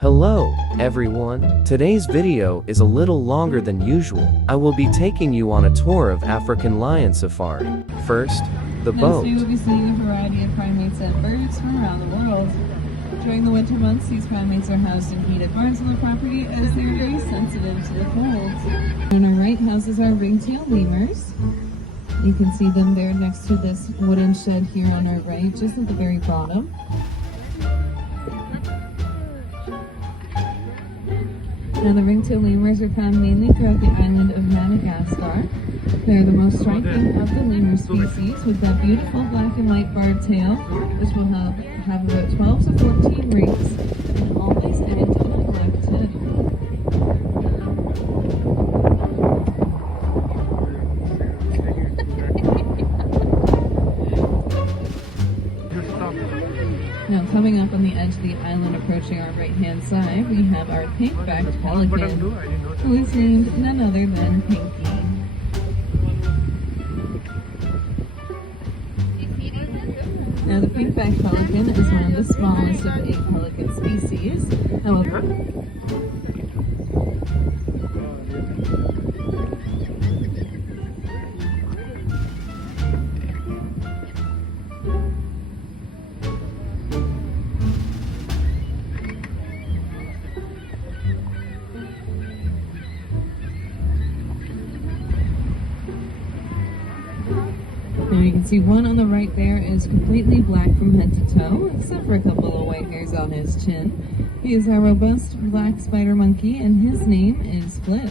Hello, everyone. Today's video is a little longer than usual. I will be taking you on a tour of African lion safari. First, the boat. Next, we will be seeing a variety of primates and birds from around the world. During the winter months, these primates are housed in heated barns on the property as they are very sensitive to the cold. On our right houses are ringtail lemurs. You can see them there next to this wooden shed here on our right, just at the very bottom. Now, the ringtail lemurs are found mainly throughout the island of Madagascar. They are the most striking of the lemur species, with that beautiful black and white barred tail, which will have about 12 to 14 rings, and always end in a black tip. Now, coming up on the edge of the island, approaching our right-hand side, we have our pink-backed pelican, who is named none other than Pinky. Now, the pink-backed pelican is one of the smallest of 8 pelican species. However, now you can see one on the right there is completely black from head to toe, except for a couple of white hairs on his chin. He is our robust black spider monkey, and his name is Flip.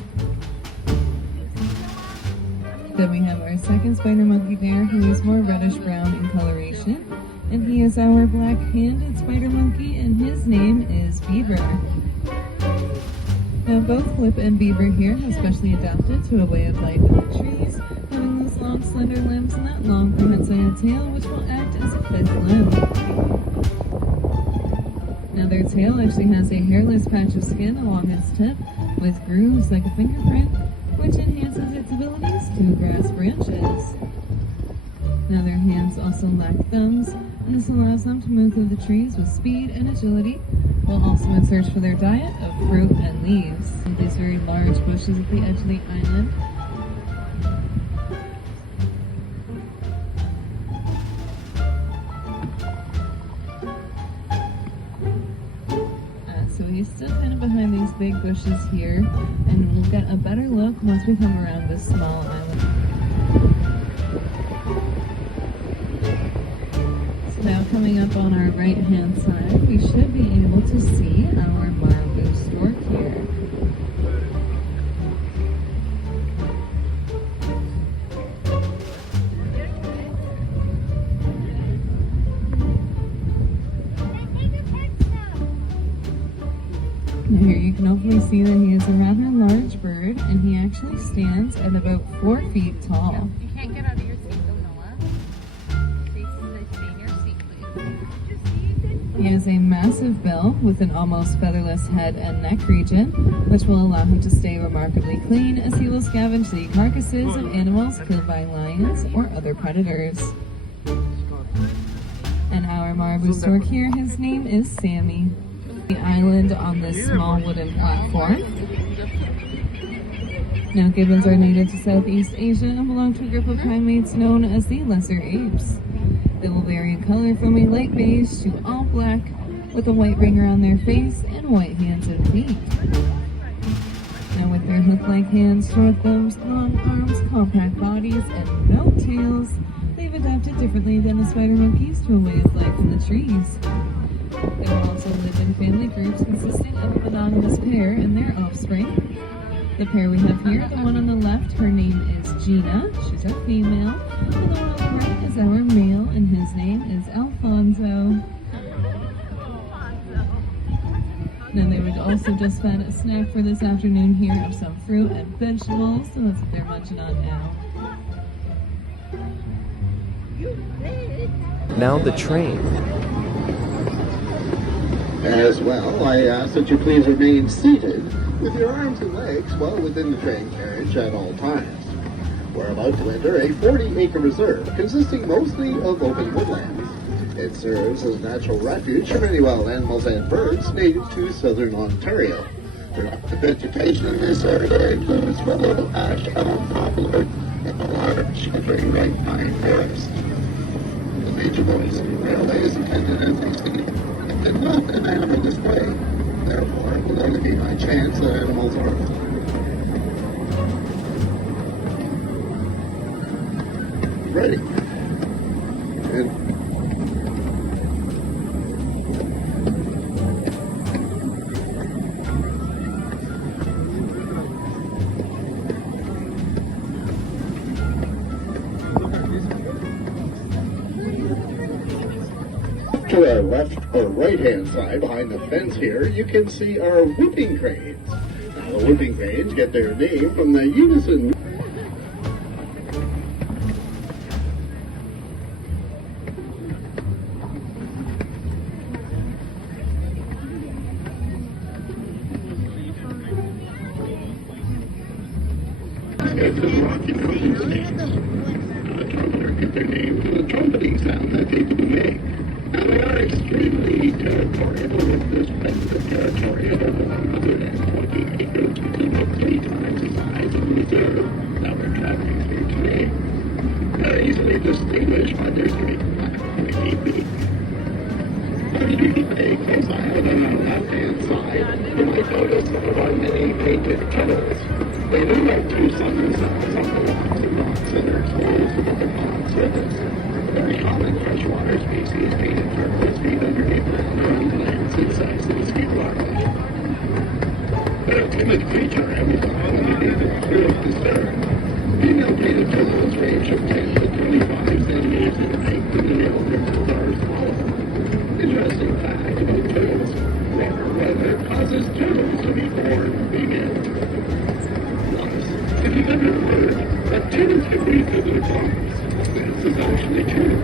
Then we have our second spider monkey there, who is more reddish-brown in coloration, and he is our black-handed spider monkey, and his name is Beaver. Now, both Flip and Beaver here have specially adapted to a way of life in the trees, having those long, slender limbs and that long, prehensile tail, which will act as a fifth limb. Now, their tail actually has a hairless patch of skin along its tip, with grooves like a fingerprint, which enhances its abilities to grasp branches. Now, their hands also lack thumbs, and this allows them to move through the trees with speed and agility, while also in search for their diet of fruit and leaves. And these very large bushes at the edge of the island. So he's still kind of behind these big bushes here, and we'll get a better look once we come around this small island. So now, coming up on our right hand side, we should be able to see our marabou stork here. Now, here you can hopefully see that he is a rather large bird, and he actually stands at about 4 feet tall. You can't get out of your seat though, Noah. Stay in your seat, please. He has a massive bill with an almost featherless head and neck region, which will allow him to stay remarkably clean as he will scavenge the carcasses of animals killed by lions or other predators. And our marabou stork here, his name is Sammy. The island on this small wooden platform. Now, gibbons are native to Southeast Asia and belong to a group of primates known as the lesser apes. They will vary in color from a light beige to all black, with a white ring around their face and white hands and feet. Now, with their hook-like hands, short thumbs, long arms, compact bodies, and no tails, they've adapted differently than the spider monkeys to a way of life in the trees. They will also live in family groups consisting of a monogamous pair and their offspring. The pair we have here, the one on the left, her name is Gina, she's our female, and the one on the right is our male, and his name is Alfonso. Now, they would also just fed a snack for this afternoon here of some fruit and vegetables, so that's what they're munching on now. Now the train. As well, I ask that you please remain seated with your arms and legs well within the train carriage at all times. We're about to enter a 40-acre reserve consisting mostly of open woodlands. It serves as a natural refuge for many wild animals and birds native to southern Ontario. The vegetation in this area includes willow, ash, elm, poplar, and a large evergreen red pine forest. The Nature Boys Railway is intended as a scenic and not an animal display. Therefore, it will only be by chance that animals are ready. And to our left or right hand side behind the fence here, you can see our whooping cranes. Now the whooping cranes get their name from the unison get their name from the trumpeting sound that they do make. Now they are extremely territorial with respect to territory of over 120 acres, which is about 3 times the size of the reserve that we're traveling through today. They're easily distinguished by their straight black pointy beak. If you keep a close eye on the left-hand side, you might notice some of our many painted kettles. They do have 2 southern cells on the rocks and rocks that are exposed to the pond surface. Very common freshwater species painted turtles feed underneath land plants, insects, and sea larvae. They're a timid creature and will only leave its fear of disturb. Female painted turtles range from 10 to 25 centimeters in length, and the male turtles are smaller. Interesting fact about turtles: warmer weather causes turtles to be born bigger. If you've ever heard that turtles can breathe through their tongues, this is actually true.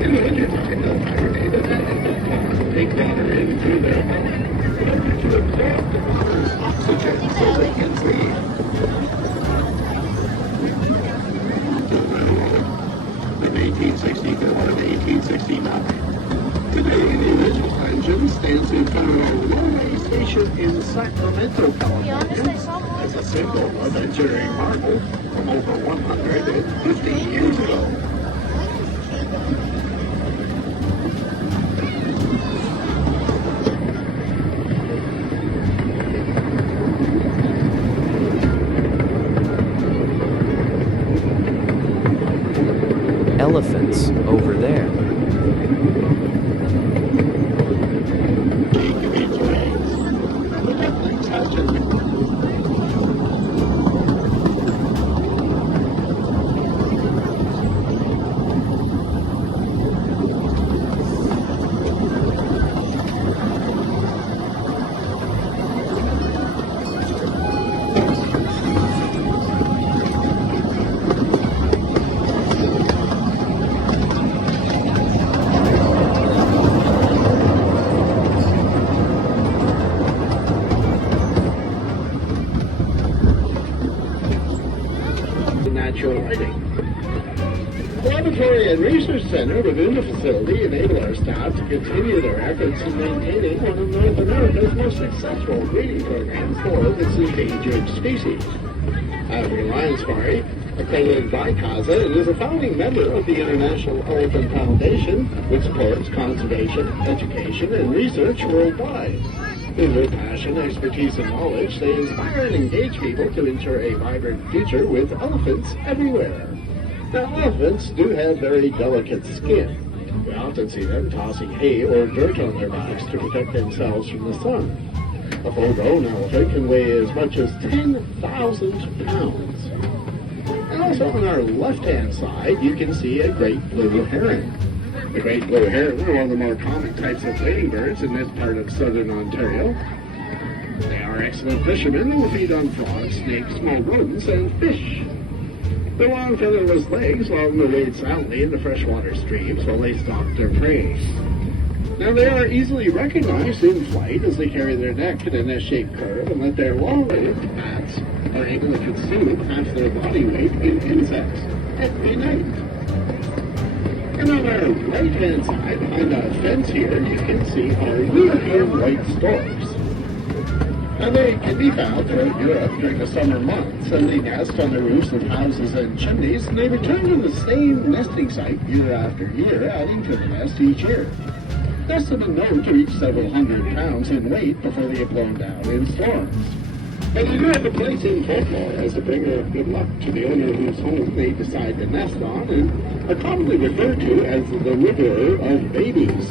In the wintertime, they'll hibernate at the end of the pond, take water in through their mouth, to absorb the water's oxygen so they can breathe. From 1864 to 1869. Today, the original engine stands in front of a railway station in Sacramento, California, as a symbol of engineering marvel from over 150 years ago. Elephants over there. Natural lighting. The Laboratory and Research Center within the facility enable our staff to continue their efforts in maintaining one of North America's most successful breeding programs for this endangered species. Avery Lion Safari, accredited by CASA, and is a founding member of the International Elephant Foundation, which supports conservation, education, and research worldwide. In their passion, expertise, and knowledge, they inspire and engage people to ensure a vibrant future with elephants everywhere. Now, elephants do have very delicate skin. We often see them tossing hay or dirt on their backs to protect themselves from the sun. A full-grown elephant can weigh as much as 10,000 pounds. And also on our left-hand side, you can see a great blue heron. The great blue heron are one of the more common types of wading birds in this part of southern Ontario. They are excellent fishermen and will feed on frogs, snakes, small rodents, and fish. Their long featherless legs allow them to wade silently into freshwater streams while they stalk their prey. Now they are easily recognized in flight as they carry their neck in an S-shaped curve and that their long-lived bats are able to consume half their body weight in insects every night. And on our right-hand side, behind the fence here, you can see our European white storks. And they can be found throughout Europe during the summer months, and they nest on the roofs of houses and chimneys, and they return to the same nesting site year after year, adding to the nest each year. Nests have been known to reach several hundred pounds in weight before they get blown down in storms. And you do have a place in folklore as a bringer of good luck to the owner whose home they decide to nest on, and are commonly referred to as the River of Babies.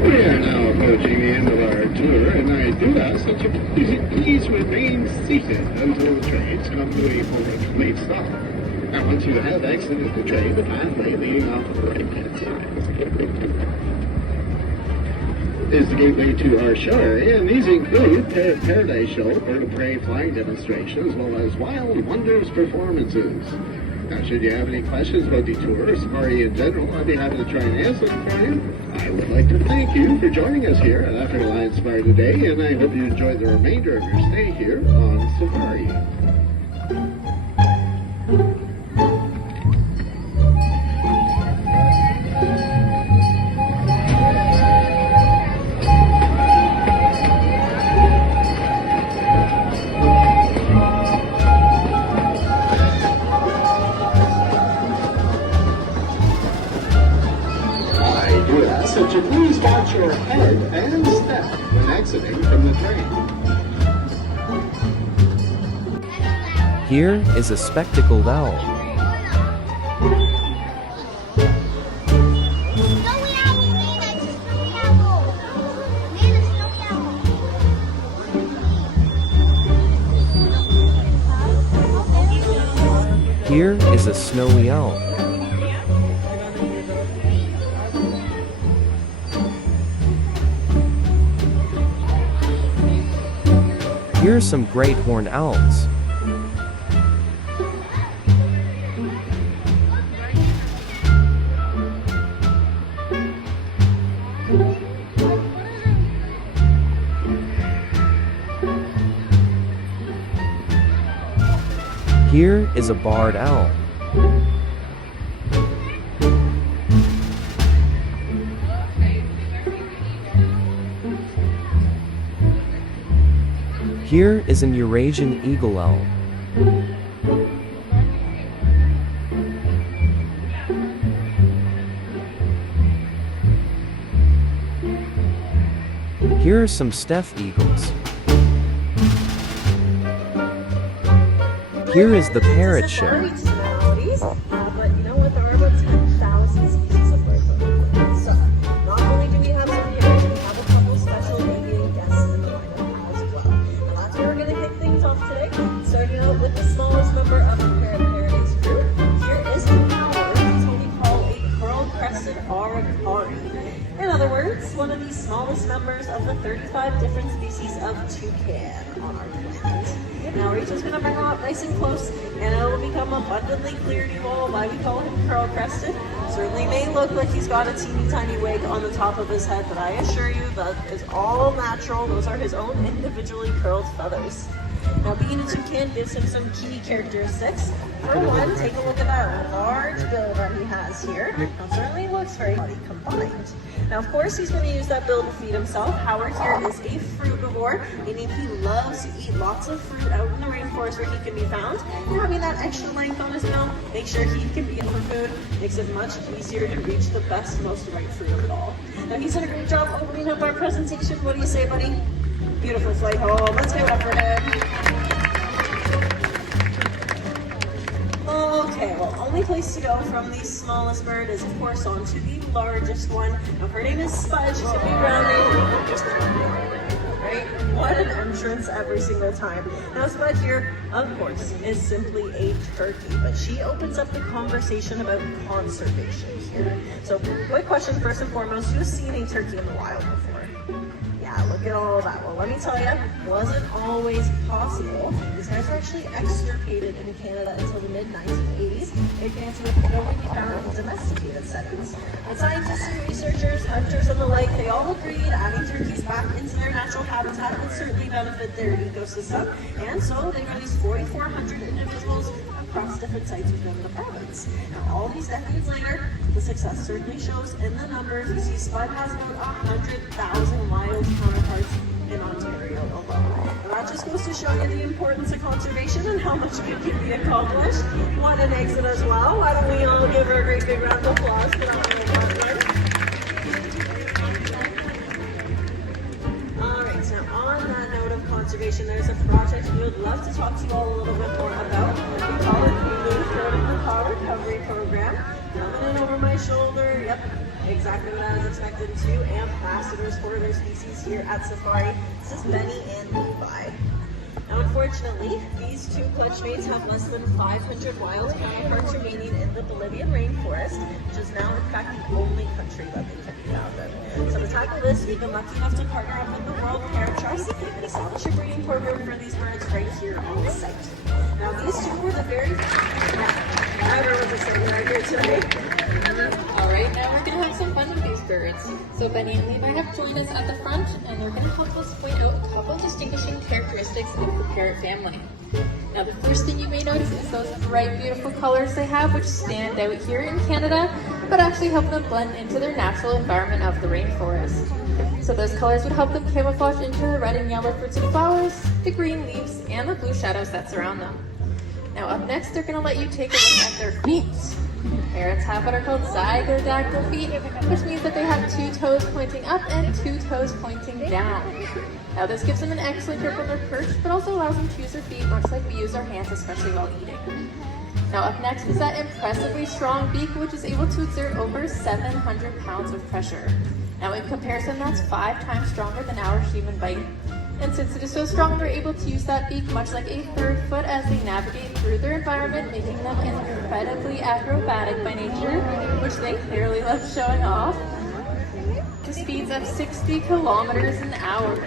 We are now approaching the end of our tour, and I do ask that you please remain seated until the trains come to a full complete stop. Now, once you have exited the train, the pathway leading off of the right-hand side is the gateway to our show area, and these include Paradise Show, Bird of Prey flying demonstration, as well as Wild Wonders performances. Now, should you have any questions about the tour or safari in general, I'd be happy to try and answer them for you. I would like to thank you for joining us here at African Lion Safari today, and I hope you enjoyed the remainder of your stay here on Safari. So to please watch your head and step when exiting from the train. Here is a spectacled owl. Here is a snowy owl. Here are some great horned owls. Here is a barred owl. Here is an Eurasian eagle owl. Here are some Steph eagles. Here is the parrot show. But you know what? There are about 10,000 species of birds on the planet. So not only do we have some here, we have a couple special avian guests in the lineup as well. And that's where we're going to kick things off today. Starting out with the smallest member of the Paradise group. Here is the flower. It's what we call a pearl-crested aracari. In other words, one of the smallest members of the 35 different species of toucan on our planet. Now Rachel's going to bring him up nice and close, and it will become abundantly clear to you all why we call him curl-crested. Certainly may look like he's got a teeny tiny wig on the top of his head, but I assure you that is all natural. Those are his own individually curled feathers. Now, being a toucan gives him some key characteristics. For one, take a look at that large bill that he has here. Now, certainly looks very body combined. Now, of course, he's going to use that bill to feed himself. Howard here is a frutivore, meaning he loves to eat lots of fruit out in the rainforest where he can be found. And having that extra length on his bill, make sure he can be in for food, makes it much easier to reach the best, most ripe fruit of it all. Now, he's done a great job opening up our presentation. What do you say, buddy? Beautiful flight home. Let's give it up for him. Okay, well, only place to go from the smallest bird is, of course, on to the largest one. Now, her name is Spudge. She's going to be rounding. Right? What an entrance every single time. Now, Spudge here, of course, is simply a turkey, but she opens up the conversation about conservation here. So, quick question first and foremost, who's seen a turkey in the wild before? Yeah, look at all that. Well, let me tell you, wasn't always possible. These guys were actually extirpated in Canada until the mid-1980s. Advanced with only be found in domesticated settings. But scientists and researchers, hunters and the like, they all agreed adding turkeys back into their natural habitat would certainly benefit their ecosystem. And so they released 4,400 individuals across different sites within the province. Now, all these decades later, the success certainly shows in the numbers. You see, Spud has about 100,000 wild counterparts in Ontario alone. And that just goes to show you the importance of conservation and how much good can be accomplished. What an exit as well. Why don't we all give her a great big round of applause for that little partner. Alright, now on that note of conservation, there's a project we would love to talk to you all a little bit more about. We call it the Blue Throated Macaw Recovery Program. Coming in over my shoulder, yep, exactly what I was expecting. 2 ambassadors for their species here at Safari. This is Benny and Levi. Now, unfortunately, these 2 clutch mates have less than 500 wild counterparts remaining in the Bolivian rainforest, which is now, in fact, the only country that they can be found in. So to tackle this, we've been lucky enough to partner up with the World Parrot Trust and establish a breeding program for these birds right here on the site. Now, these 2 were the very everyone's excited right here today. Alright, now we're going to have some fun with these birds. So Benny and Levi have joined us at the front, and they're going to help us point out a couple of distinguishing characteristics of the parrot family. Now the first thing you may notice is those bright, beautiful colors they have, which stand out here in Canada, but actually help them blend into their natural environment of the rainforest. So those colors would help them camouflage into the red and yellow fruits and flowers, the green leaves, and the blue shadows that surround them. Now up next, they're going to let you take a look at their feet. Parrots have what are called zygodactyl feet, which means that they have 2 toes pointing up and 2 toes pointing down. Now this gives them an excellent grip on their perch, but also allows them to use their feet much like we use our hands, especially while eating. Now up next is that impressively strong beak, which is able to exert over 700 pounds of pressure. Now in comparison, that's 5 times stronger than our human bite. And since it is so strong, they're able to use that beak much like a 3rd foot as they navigate through their environment, making them incredibly acrobatic by nature, which they clearly love showing off, to speeds of 60 kilometers an hour.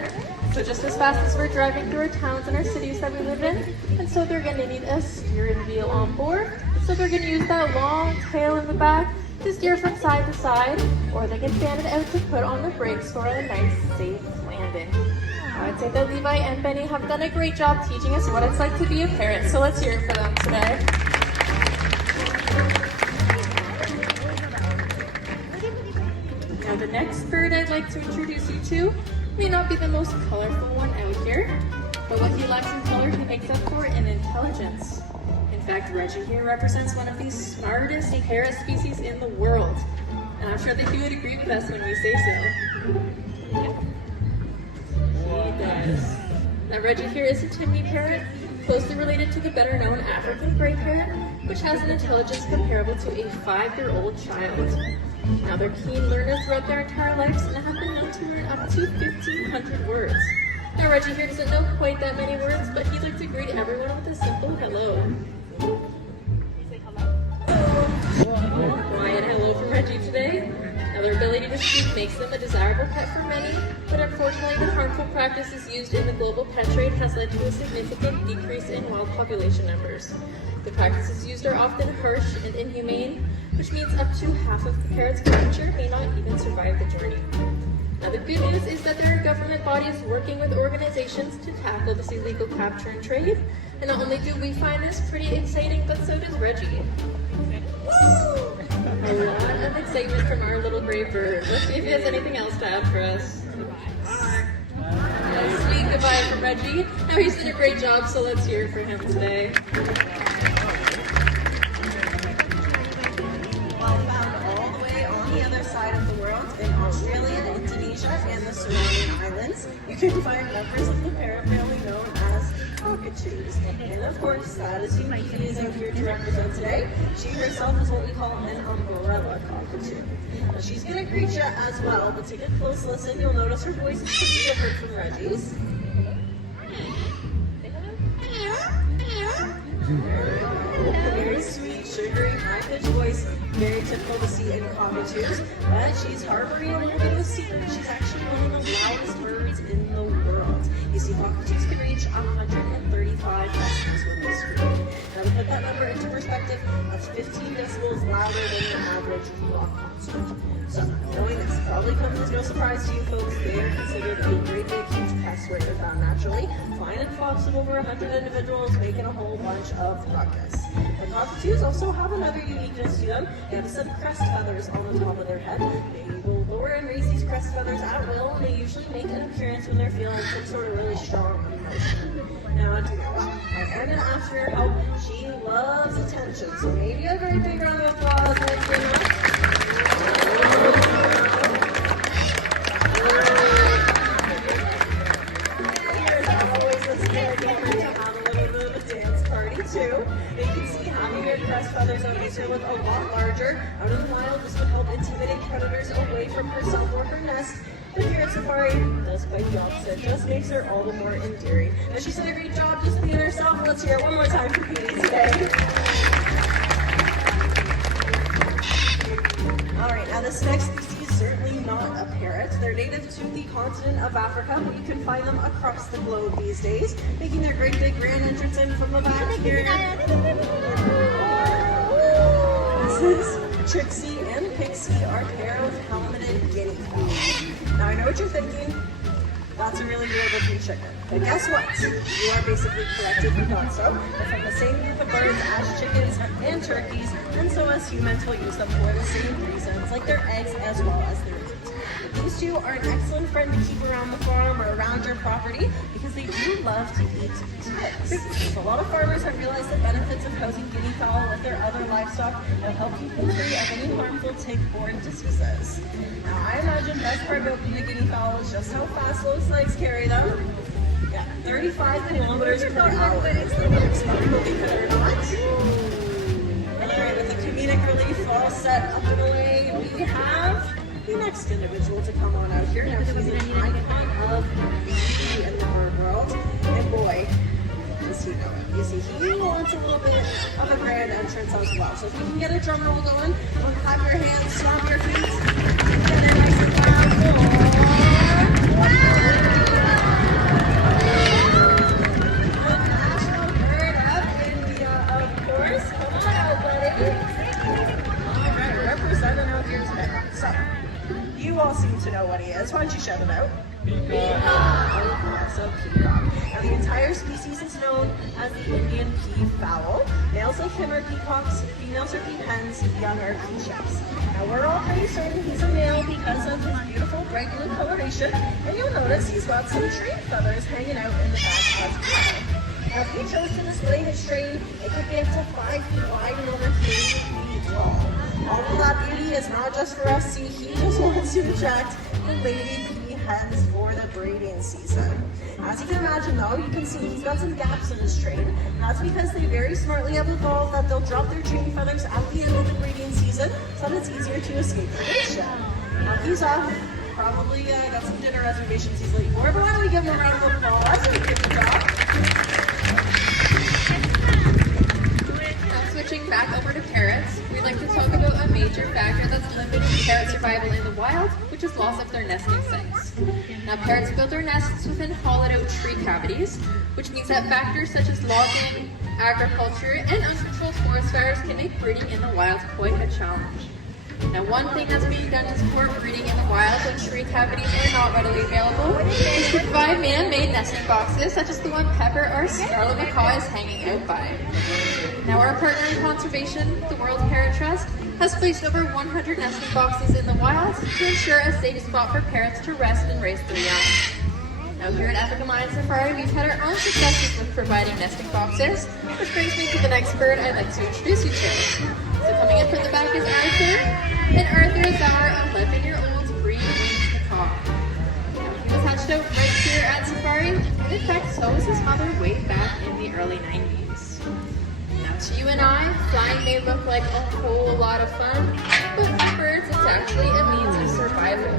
So just as fast as we're driving through our towns and our cities that we live in, and so they're going to need a steering wheel on board. So they're going to use that long tail in the back to steer from side to side, or they can stand it out to put on the brakes for a nice, safe landing. I'd say that Levi and Benny have done a great job teaching us what it's like to be a parrot, so let's hear it for them today. Now the next bird I'd like to introduce you to may not be the most colorful one out here, but what he lacks in color he makes up for in intelligence. In fact, Reggie here represents one of the smartest parrot species in the world, and I'm sure that he would agree with us when we say so. He does. Now Reggie here is a Timney parrot, closely related to the better known African gray parrot, which has an intelligence comparable to a 5-year-old child. Now they're keen learners throughout their entire lives and have been known to learn up to 1,500 words. Now Reggie here doesn't know quite that many words, but he'd like to greet everyone with a simple hello. Say hello. Quiet hello from Reggie today. Now their ability to speak makes them a desirable pet for many, but unfortunately the harmful practices used in the global pet trade has led to a significant decrease in wild population numbers. The practices used are often harsh and inhumane, which means up to half of the parrot's capture may not even survive the journey. Now the good news is that there are government bodies working with organizations to tackle this illegal capture and trade, and not only do we find this pretty exciting, but so does Reggie. A lot of excitement from our little gray bird. Let's see if he has anything else to add for us. A sweet goodbye from Reggie. Now he's done a great job, so let's hear it for him today. Well, found all the way on the other side of the world in Australia, Indonesia, and the surrounding islands, you can find members of the parrot family known as cockatoos. And of course, that is who Kiki is out here to represent today. She herself is what we call an umbrella cockatoo. Now, she's going to greet you as well, but take a close listen. You'll notice her voice is pretty different from Reggie's. Very sweet, sugary, high-pitched voice, very typical to see in cockatoos, but she's harboring a little bit of a secret. She's actually one of the loudest birds in the world. You see, cockatoos can reach 135 decibels when they scream. Now, to put that number into perspective, that's 15 decibels louder than the average rock concert. So, knowing this probably comes as no surprise to you folks, they are considered a great big huge pest where they're found naturally, find and flocks of over 100 individuals, making a whole bunch of ruckus. The cockatoos also have another uniqueness to them. They have some crest feathers on the top of their head. They will lower and raise these crest feathers at will, and they usually make an appearance when they're feeling some sort of really strong emotion. Now, to go up. I'm going to ask for your help. She loves attention, so maybe a very big round of applause. Thanks very much. Too. You can see having your crest feathers on makes her look a lot larger. Out in the wild, this would help intimidate predators away from herself or her nest. But here at Safari, does quite the opposite. Just makes her all the more endearing. And she's done a great job just being herself. Let's hear it one more time for Katie today. Alright, now this next species is certainly not a parrot. They're native to the continent of Africa, but you can find them across the globe these days, making their great big grand entrance in from the back here. This is Trixie and Pixie, our pair of helmeted guinea pigs. Now I know what you're thinking. That's a really weird looking chicken. But guess what? You are basically correct if you thought so. They're from the same group of birds as chickens and turkeys, and so as humans will use them for the same reasons, like their eggs as well as their meat. These two are an excellent friend to keep around the farm or around your property because they do love to eat ticks. So a lot of farmers have realized the benefits of housing guinea fowl with their other livestock and help keep them free of any harmful tick-borne diseases. Now I imagine the best part about being a guinea fowl is just how fast those legs carry them. Yeah, 35 kilometers per hour is the max, believe it or not. Alright, with the comedic relief all set up and away, we have the next individual to come on out here. Now he's an icon of beauty in the bird world, and boy, does he know it. You see, he wants a little bit of a grand entrance as well. So if you can get a drum roll going, clap your hands, stomp your feet, and then nice and loud. National bird of India, of course. Come on out, buddy. All right, representing out here today. So, you all seem to know what he is. Why don't you shout it out? Peacock. So peacock. Now the entire species is known as the Indian pea fowl. Males like him are peacocks, females are pea hens, young are pea chicks. Now we're all pretty certain he's a male because of his beautiful bright blue coloration, and you'll notice he's got some train feathers hanging out in the back as well. Now if he chose to display his train, it could be up to 5 feet wide and over 3 feet tall. All of that beauty is not just for us to see, he just wants to attract the lady pea hens for the breeding season. As you can imagine though, you can see he's got some gaps in his train, and that's because they very smartly have evolved that they'll drop their train feathers at the end of the breeding season so that it's easier to escape predation. Now he's off, probably got some dinner reservations he's late for, but why don't we give him a round of applause and give him a job. Switching back over to parrots, we'd like to talk about a major factor that's limiting parrot survival in the wild, which is loss of their nesting sites. Now, parrots build their nests within hollowed-out tree cavities, which means that factors such as logging, agriculture, and uncontrolled forest fires can make breeding in the wild quite a challenge. Now, one thing that's being done to support breeding in the wild when tree cavities are not readily available is to provide man-made nesting boxes, such as the one Pepper, our scarlet macaw, is hanging out by. Now, our partner in conservation, the World Parrot Trust, has placed over 100 nesting boxes in the wild to ensure a safe spot for parrots to rest and raise their young. Now, here at African Lion Safari, we've had our own successes with providing nesting boxes, which brings me to the next bird I'd like to introduce you to. So coming in from the back is Arthur, and Arthur is our 11-year-old green-winged macaw. Now, he was hatched out right here at Safari, and in fact, so was his mother way back in the early 90s. Now, to you and I, flying may look like a whole lot of fun, but for birds, it's actually a means of survival.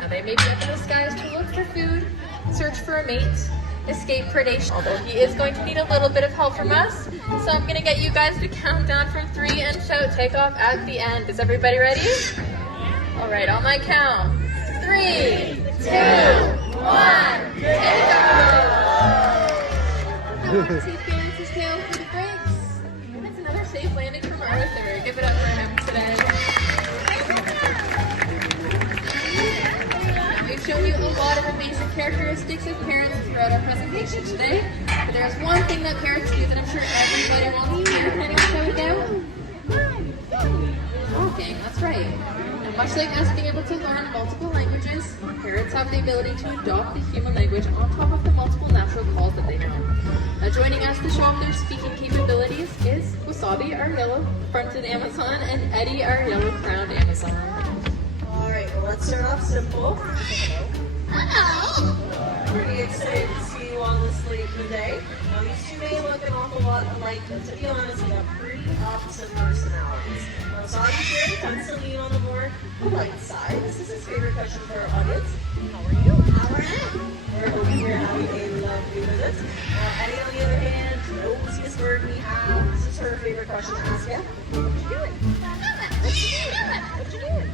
Now, they may be up in the skies to look for food, search for a mate, escape predation, although he is going to need a little bit of help from us. So I'm going to get you guys to count down from 3 and shout takeoff at the end. Is everybody ready? All right, on my count. 3, 2, 1, take off! He feels his tail for the brakes. That's another safe landing from Arthur. Give it up for him today. Now, we've shown you a lot of amazing characteristics of parrots throughout our presentation today. But there's one thing that parrots do that I'm sure everybody wants to hear. Can anyone shout it out? Talking, that's right. And much like us being able to learn multiple languages, parrots have the ability to adopt the human language on top of the multiple natural calls that they know. Now joining us to show off their speaking capabilities is Wasabi, our yellow-fronted Amazon, and Eddie, our yellow-crowned Amazon. Alright, well let's start off simple. Hello! Pretty excited to see you all this late in the day. Now these two may look an awful lot alike, but to be honest, they have pretty opposite personalities. Wasabi's here tends to lean on the more polite side. This is his favorite question for our audience. How are you? How are you? We're over here having a lovely visit. Eddie, on the other hand, knows his bird we have. This is her favorite question to ask you. What you doing? What you doing? What you doing?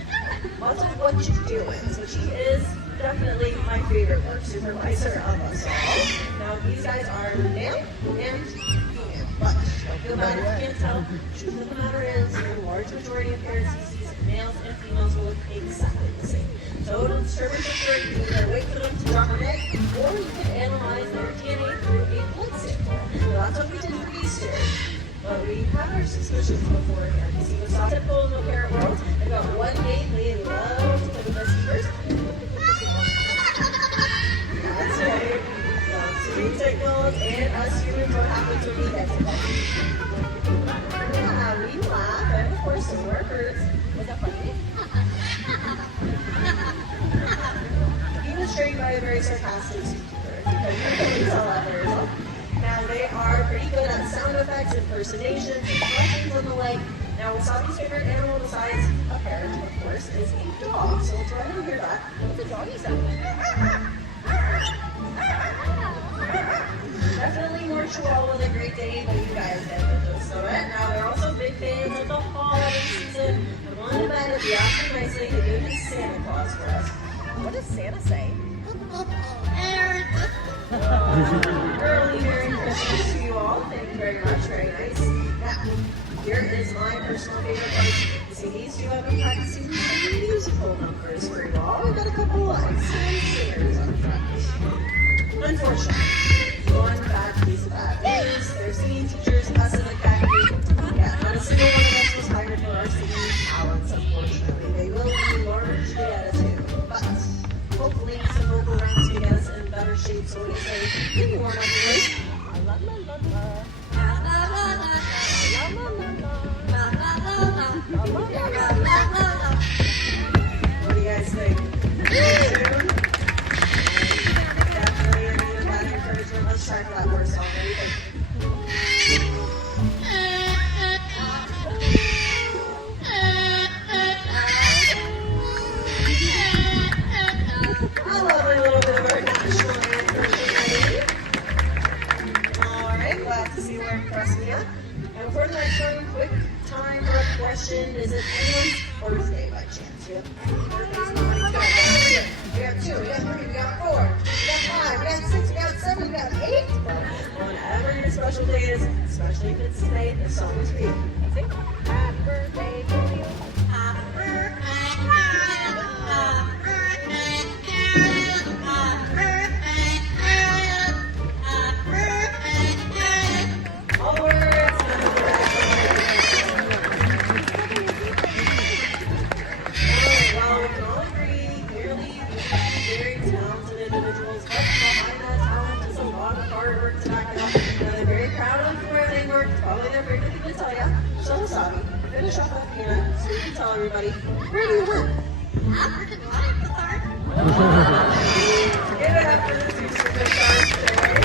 Lots of what you doing. So she is definitely my favorite work supervisor of us all. Now these guys are male and female, but don't feel bad if you can't tell. The truth of the matter is, the large majority of parrot species, males and females, will look exactly the same. So to determine for sure, you can either wait for them to drop an egg, or you can analyze their DNA through a blood sample. Now that's what we did for these two. But we had our suspicions beforehand. You see, what's so typical in the parrot world, they've got one mate, they love to play with their keepers. That's right. Sweet signals, and us humans, what happens when we get to them? Yeah, we laugh, and of course, so are birds. Was that funny? He was trained by a very sarcastic zookeeper, because you can tell that very well. Now, they are pretty good at sound effects, impersonations, questions, and the like. Now, Wasabi's favorite animal besides a parrot, of course, is a dog. So let's go ahead and hear that. What's a doggy sound? Definitely more chihuahua than Great Dane, but you guys get those. So right now, they're also big fans of the holiday season. The one event, if you ask them nicely, they do his Santa Claus for us. What does Santa say? Early Merry Christmas to you all. Thank you very much. Very nice. Now, here is my personal favorite part. You see, these two have been practicing some musical numbers for you all. We've got a couple of singers on front. Unfortunately, one bad piece of bad news. Their singing teachers, us in the academy. Yeah, not a single one of us was hired for our singing talents, unfortunately. They will be largely at a tune, but hopefully some vocal rounds can get us in better shape. So we say, give me one of the la la la la. La la la la. La la la la. La la la la. La la la la. What do you guys think? Definitely a need of that encouragement. Let's try for that first song. What do you think? I love a little bit of our national anthem. Alright, glad to see we're impressing you. And before the next one, quick time for a question. Is it anyone's birthday by chance? You have any birthdays? We got 2, we got 3, we got 4, we got 5, we got 6, we got 7, we got 8. Whenever your special day is, especially if it's today, the song is for you. Sing happy birthday to you. Happy birthday to you. Happy birthday to you. Happy birthday to you. Happy birthday to you. All the words. Well, we can all agree, clearly, very talented individuals, but behind that talent is a lot of hard work to back it up. And they're very proud of where they work. Probably their favorite thing to tell you. So Wasabi, finish off that peanut so you can tell everybody, where do you work? Give it up for the 2 superstars today.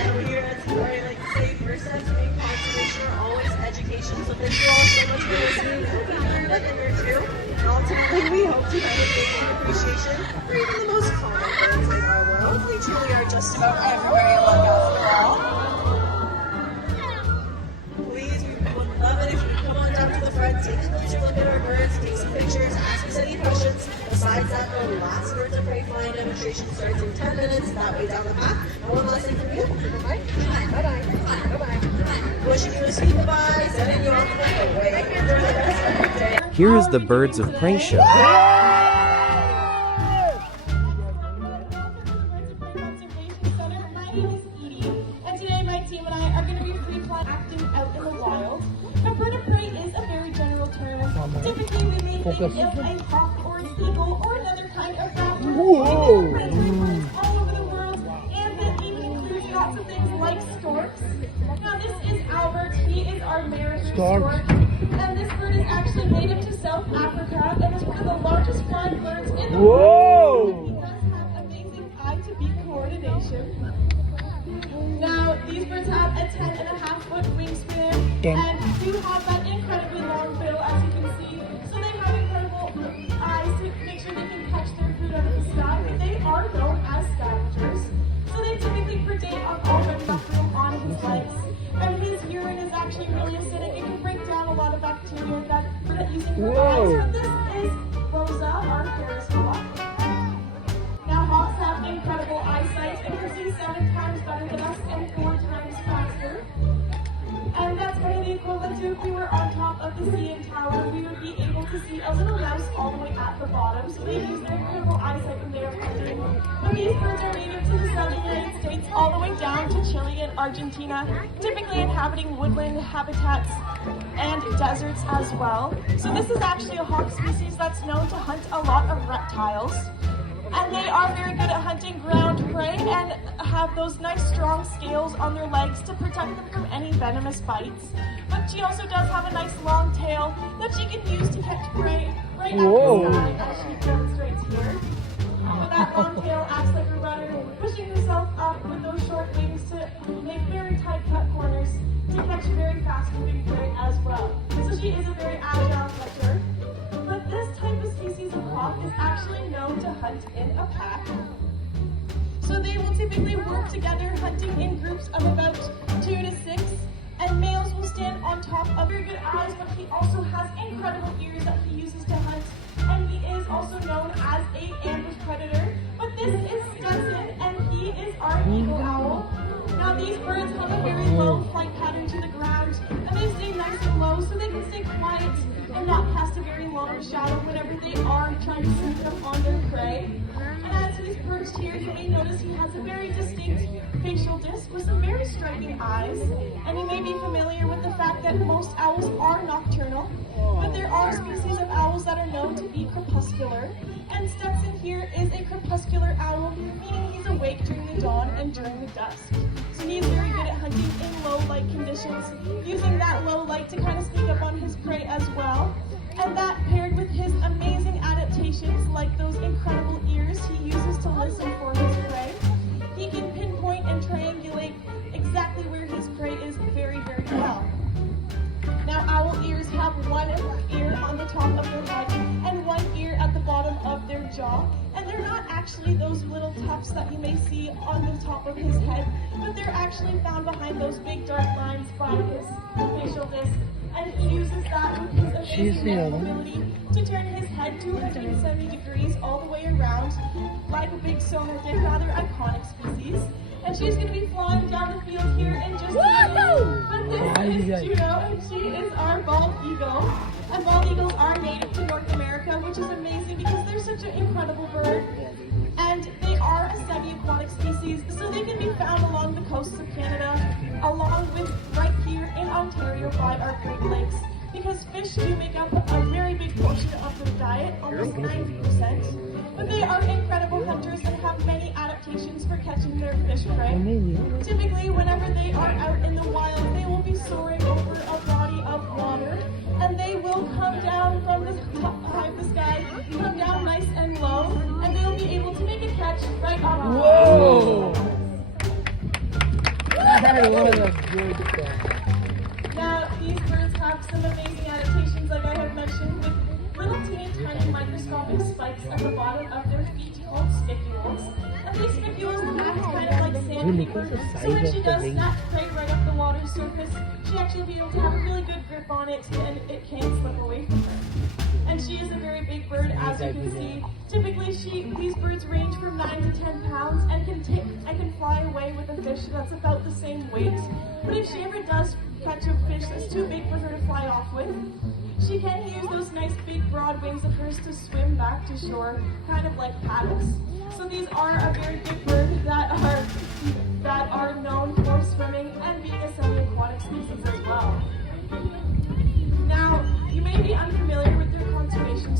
And here at Victoria, like to say, first steps to being conservation are always education. So thank you all so much for listening. We'll be here at dinner too. And ultimately, we hope to have a big appreciation for even the most common birds in our world. They truly are just about everywhere you look after all. Please, we would love it if you come on down to the front, take a closer look at our birds, take some pictures, ask us any questions. Besides that, the last Birds of Prey flying demonstration starts in 10 minutes, that way down the path. And one last thing from you. Bye-bye. Bye-bye. Bye-bye. Wishing you a sweet goodbye, sending you off the way. Enjoy the rest of your day. Here is the Birds of Prey show. focus. If a hawk or an eagle or another kind of raptor. Whoa. All over the world, and it even includes lots of things like storks. Now this is Albert, he is our American stork. And this bird is actually native to South Africa and is one of the largest flying birds in the world. He does have amazing eye-to-beak coordination. Now, these birds have a 10.5-foot wingspan and do have that incredibly long bill, as you can see. So they have incredible eyes to make sure they can catch their food out of the sky, but they are known as scavengers. So they typically predate on all the room on his legs. And his urine is actually really acidic. It can break down a lot of bacteria that we're using for eyes. But this is Rosa, our Harris hawk. Now hawks have incredible eyesight and can see 7 times better than us and 4 times faster. And that's kind of the equivalent to if we were on top of the CN Tower, we would be able to see a little mouse all the way at the bottom. So they use their incredible eyesight when they are hunting. But these birds are native to the southern United States all the way down to Chile and Argentina, typically inhabiting woodland habitats and deserts as well. So this is actually a hawk species that's known to hunt a lot of reptiles. And they are very good at hunting ground prey and have those nice strong scales on their legs to protect them from any venomous bites. But she also does have a nice long tail that she can use to catch prey right at the sky, as she demonstrates here. So that long tail acts like a rudder, pushing herself up with those short wings to make very tight cut corners to catch very fast moving prey as well. So she is a very agile catcher. But this type of species of hawk is actually known to hunt in a pack. So they will typically work together hunting in groups of about 2 to 6, and males will stand on top of very good eyes, but he also has incredible ears that he uses to hunt, and he is also known as an ambush predator. But this is Stetson, and he is our eagle owl. Now these birds have a very low flight pattern to the ground, and they stay nice and low so they can stay quiet and not cast a very long shadow whenever they are trying to sneak up on their prey. And as he's perched here, you may notice he has a very distinct facial disc with some very striking eyes. And you may be familiar with the fact that most owls are nocturnal, but there are species of owls that are known to be crepuscular. And Stetson here is a crepuscular owl, meaning he's awake during the dawn and during the dusk. So he is very good at hunting in low light conditions, using that low light to kind of sneak up on his prey as well. And that paired with his amazing adaptations, like those incredible ears he uses to listen for his prey, he can pinpoint and triangulate exactly where his prey is very, very well. Now owl ears have one ear on the top of their head and one ear at the bottom of their jaw. And they're not actually those little tufts that you may see on the top of his head, but they're actually found behind those big dark lines by his facial disc. And he uses that with his amazing ability to turn his head 270 degrees all the way around, like a big sonar dick, rather iconic species. And she's going to be flying down the field here in just a minute. But this is Juno, and she is our bald eagle. And bald eagles are native to North America, which is amazing because they're such an incredible bird. And they are a semi-aquatic species, so they can be found along the coasts of Canada, along with right here in Ontario by our Great Lakes, because fish do make up a very big portion of their diet, almost 90%. But they are incredible hunters and have many adaptations for catching their fish prey. Typically, whenever they are out in the wild, they will be soaring over a body of water, and they will come down from the top high of the sky, come down nice and low, and they'll be able to make a catch right off the Whoa! Now, these birds have some amazing adaptations, like I have mentioned, with little teeny tiny microscopic spikes at the bottom of their feet called spicules. And these spicules act kind of like sandpaper, so when she does snap prey right off the water surface, she actually will be able to have a really good grip on it, and it can't slip away from her. And she is a very big bird, as you can see. Typically, these birds range from 9 to 10 pounds and can fly away with a fish that's about the same weight. But if she ever does catch a fish that's too big for her to fly off with, she can use those nice big broad wings of hers to swim back to shore, kind of like paddles. So these are a very big bird that are known for swimming and being a semi-aquatic species as well. Now, you may be unfamiliar with their conservation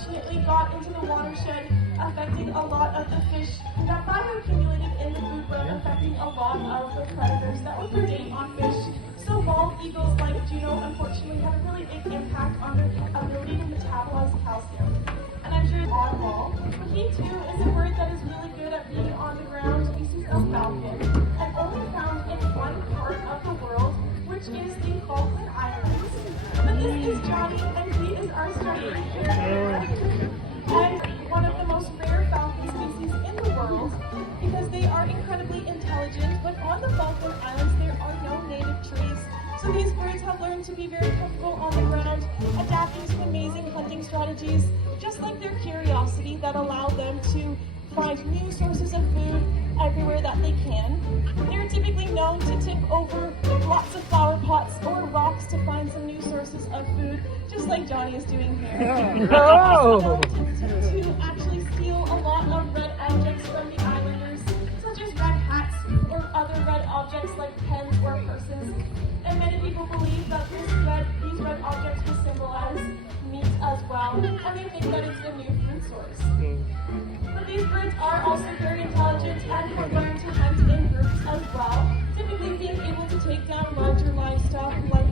unfortunately got into the watershed, affecting a lot of the fish that bioaccumulated in the food web, affecting a lot of the predators that were predating on fish. So bald eagles like Juno unfortunately had a really big impact on their ability to metabolize calcium. And I'm sure it's oddball, but he too is a bird that is really good at being on the ground, species of falcon, and only found in one part of the world, which is the Falkland Islands. But this is Johnny, and he is our study. And one of the most rare falcon species in the world, because they are incredibly intelligent, but on the Falkland Islands there are no native trees. So these birds have learned to be very comfortable on the ground, adapting to amazing hunting strategies, just like their curiosity that allow them to find new sources of food everywhere that they can. They're typically known to tip over lots of flower pots or rocks to find some new sources of food, just like Johnny is doing here. They're also known to actually steal a lot of red objects from the islanders, such as red hats or other red objects like pens or purses. And many people believe that these red objects will symbolize meat as well, and they think that it's a new food source. But these birds are also very intelligent and have learned to hunt in groups as well, typically being able to take down larger livestock like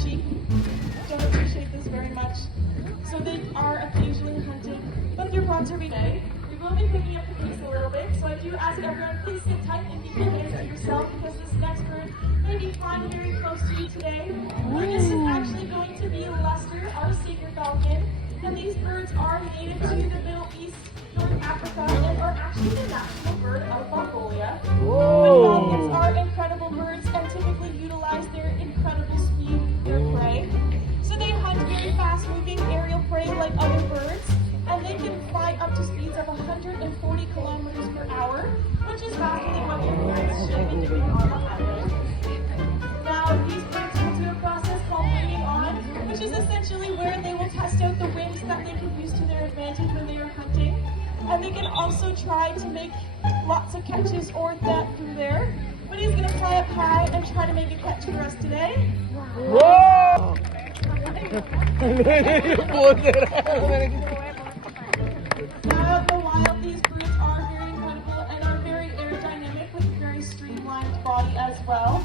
sheep. Don't appreciate this very much. So they are occasionally hunted, but their rods are today. We will be picking up the pace a little bit, so I do ask everyone, please sit tight and keep your hands to yourself, because this next bird may be flying very close to you today. And this is actually going to be Lester, our sacred falcon. And these birds are native to the Middle East, North Africa, and are actually the national bird of Mongolia. The falcons are incredible birds and typically utilize their incredible speed, their prey. So they hunt very fast-moving aerial prey like other birds, and they can fly up to speeds of 140 kilometers per hour, which is vastly what your parents should be doing on the highway. Now, these birds will do a process called winging on, which is essentially where they will test out the wings that they can use to their advantage when they are hunting. And they can also try to make lots of catches or that through there. But he's going to fly up high and try to make a catch for us today. Whoa! Now, the wild, these birds are very incredible and are very aerodynamic with a very streamlined body as well.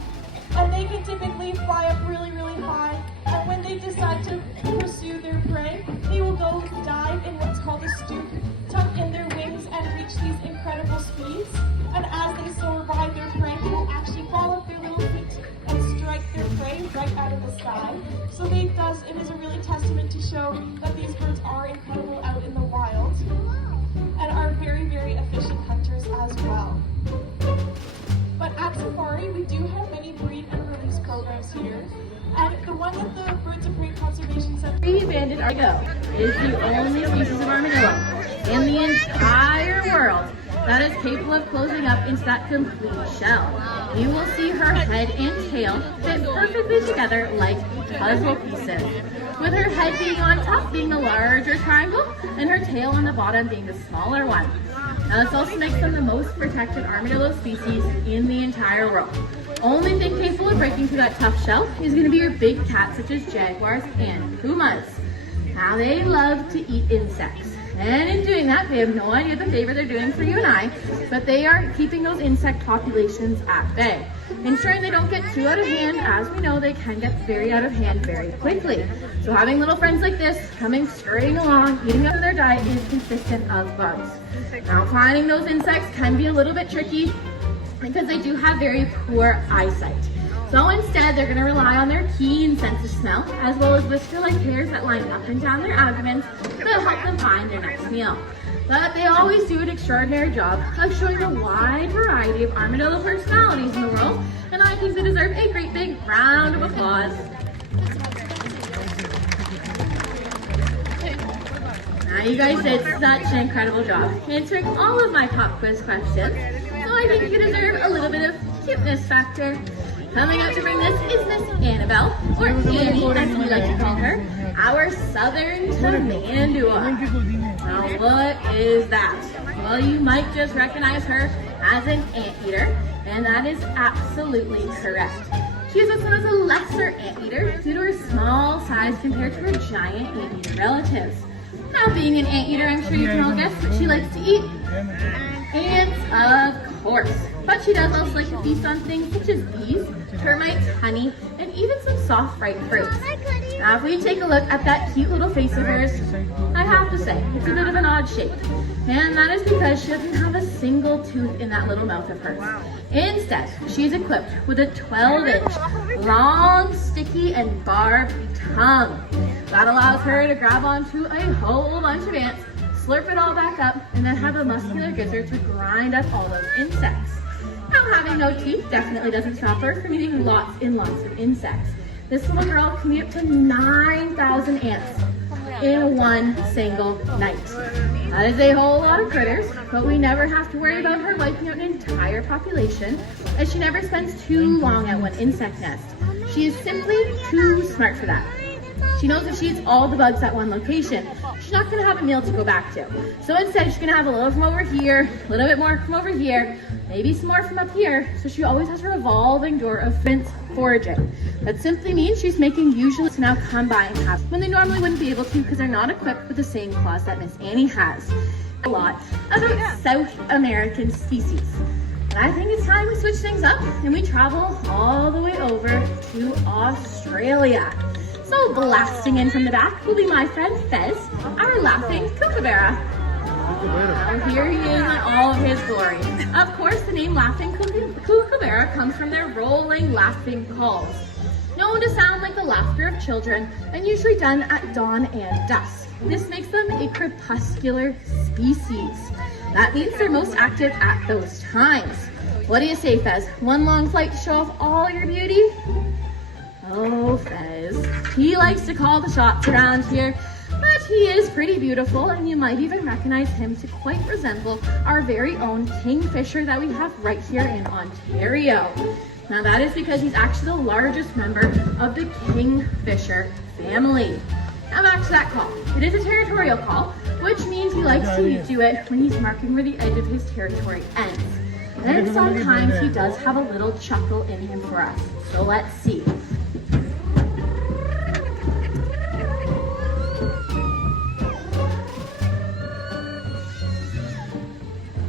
And they can typically fly up really, really high. And when they decide to pursue their prey, they will go dive in what's called a stoop, tuck in their wings, and reach these incredible speeds. And as they so ride their prey, they will actually fall off their little feet and strike their prey right out of the sky. So it is a really testament to show that these birds are incredible out in the wild and are very, very efficient hunters as well. But at Safari, we do have many breed and release programs here. And the one that the Birds of Prey Conservation Center... Three-banded armadillo is the only species of armadillo in the entire world that is capable of closing up into that complete shell. You will see her head and tail fit perfectly together like puzzle pieces, with her head being on top being the larger triangle and her tail on the bottom being the smaller one. Now this also makes them the most protected armadillo species in the entire world. Only thing capable of breaking through that tough shell is going to be your big cats such as jaguars and pumas. Now they love to eat insects. And in doing that, they have no idea the favor they're doing for you and I, but they are keeping those insect populations at bay, ensuring they don't get too out of hand. As we know, they can get very out of hand very quickly. So having little friends like this coming scurrying along, eating up their diet is consistent of bugs. Now finding those insects can be a little bit tricky because they do have very poor eyesight. So instead, they're going to rely on their keen sense of smell, as well as whisker-like hairs that line up and down their abdomens to help them find their next meal. But they always do an extraordinary job of showing the wide variety of armadillo personalities in the world, and I think they deserve a great big round of applause. Now you guys did such an incredible job answering all of my pop quiz questions, so I think you deserve a little bit of cuteness factor. Coming out to bring this is Miss Annabelle, or Annie as we like to call her, our southern tamandua. Now what is that? Well, you might just recognize her as an anteater, and that is absolutely correct. She is what's known as a lesser anteater due to her small size compared to her giant anteater relatives. Now, being an anteater, I'm sure you can all guess what she likes to eat. Ants, of course. But she does also like to feast on things such as bees, termites, honey, and even some soft ripe fruits. Now, if we take a look at that cute little face of hers, I have to say, it's a bit of an odd shape. And that is because she doesn't have a single tooth in that little mouth of hers. Instead, she's equipped with a 12-inch, long, sticky, and barbed tongue. That allows her to grab onto a whole bunch of ants, slurp it all back up, and then have a muscular gizzard to grind up all those insects. Now, having no teeth definitely doesn't stop her from eating lots and lots of insects. This little girl can eat up to 9,000 ants in one single night. That is a whole lot of critters, but we never have to worry about her wiping out an entire population, as she never spends too long at one insect nest. She is simply too smart for that. She knows if she eats all the bugs at one location, she's not going to have a meal to go back to. So instead, she's going to have a little from over here, a little bit more from over here, maybe some more from up here. So she always has a revolving door of foraging. That simply means she's making usually to now come by and have when they normally wouldn't be able to because they're not equipped with the same claws that Miss Annie has. A lot about South American species. And I think it's time we switch things up and we travel all the way over to Australia. So blasting in from the back will be my friend Fez, our laughing kookaburra. Now here he is in all of his glory. Of course, the name laughing kookaburra comes from their rolling, laughing calls, known to sound like the laughter of children and usually done at dawn and dusk. This makes them a crepuscular species. That means they're most active at those times. What do you say, Fez? One long flight to show off all your beauty? Oh, Fez. He likes to call the shots around here, but he is pretty beautiful, and you might even recognize him to quite resemble our very own kingfisher that we have right here in Ontario. Now that is because he's actually the largest member of the kingfisher family. Now back to that call. It is a territorial call, which means he likes to do it when he's marking where the edge of his territory ends. And sometimes he does have a little chuckle in him for us. So let's see.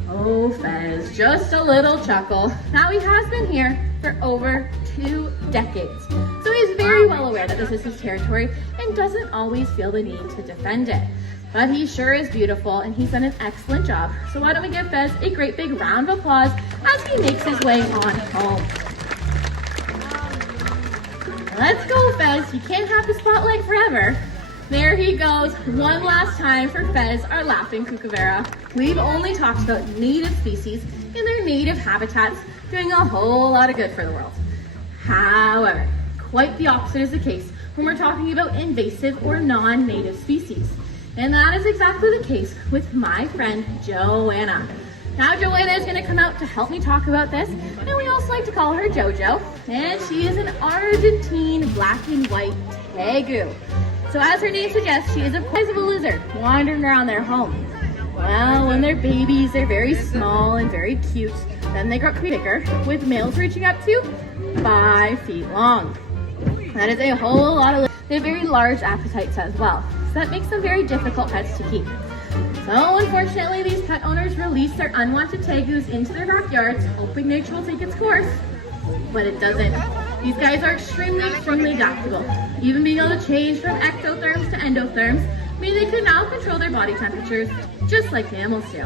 Oh, Fez, just a little chuckle. Now he has been here for over 2 decades. So he's very well aware that this is his territory and doesn't always feel the need to defend it. But he sure is beautiful and he's done an excellent job. So why don't we give Fez a great big round of applause as he makes his way on home. Let's go, Fez. You can't have the spotlight forever. There he goes, one last time for Fez, our laughing kookaburra. We've only talked about native species in their native habitats doing a whole lot of good for the world. However, quite the opposite is the case when we're talking about invasive or non-native species. And that is exactly the case with my friend Joanna. Now Joanna is going to come out to help me talk about this, and we also like to call her Jojo. And she is an Argentine black and white tegu. So as her name suggests, she is a size of a lizard wandering around their home. Well, when they're babies, they're very small and very cute. Then they grow up to be bigger, with males reaching up to 5 feet long. That is a whole lot of. They have very large appetites as well, so that makes them very difficult pets to keep. So unfortunately, these pet owners release their unwanted tegus into their backyards, hoping nature will take its course, but it doesn't. These guys are extremely adaptable, even being able to change from ectotherms to endotherms, meaning they can now control their body temperatures just like mammals do.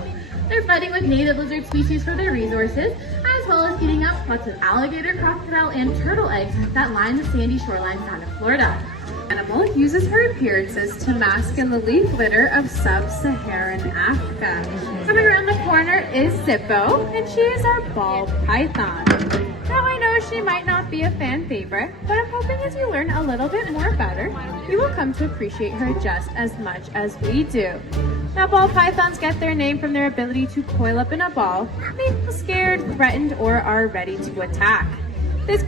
They're fighting with native lizard species for their resources, as well as eating up lots of alligator, crocodile, and turtle eggs that line the sandy shorelines down in Florida. Animal uses her appearances to mask in the leaf litter of sub-Saharan Africa. Coming around the corner is Zippo, and she is our ball python. Now I know she might not be a fan favorite, but I'm hoping as you learn a little bit more about her, you will come to appreciate her just as much as we do. Now ball pythons get their name from their ability to coil up in a ball, make people scared, threatened, or are ready to attack. This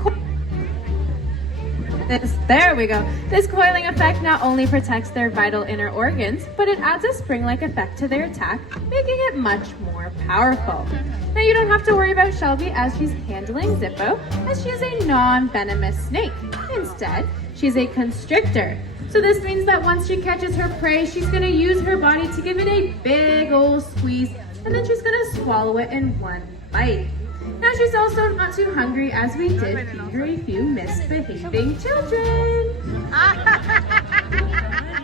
coiling effect not only protects their vital inner organs, but it adds a spring-like effect to their attack, making it much more powerful. Now you don't have to worry about Shelby as she's handling Zippo, as she is a non-venomous snake. Instead, she's a constrictor. So this means that once she catches her prey, she's gonna use her body to give it a big old squeeze, and then she's gonna swallow it in one bite. Now she's also not too hungry, as we did feed her a few misbehaving children.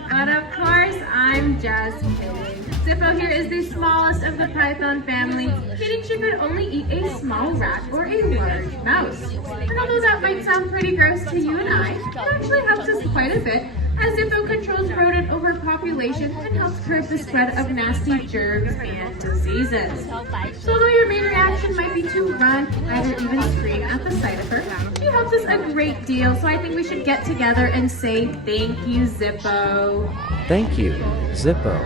But of course, I'm just kidding. Zippo here is the smallest of the python family, meaning she could only eat a small rat or a large mouse. And although that might sound pretty gross to you and I, it actually helps us quite a bit, as Zippo controls rodent overpopulation and helps curb the spread of nasty germs and diseases. So although your main reaction might be to run, hide, or even scream at the sight of her, she helps us a great deal, so I think we should get together and say thank you, Zippo. Thank you, Zippo.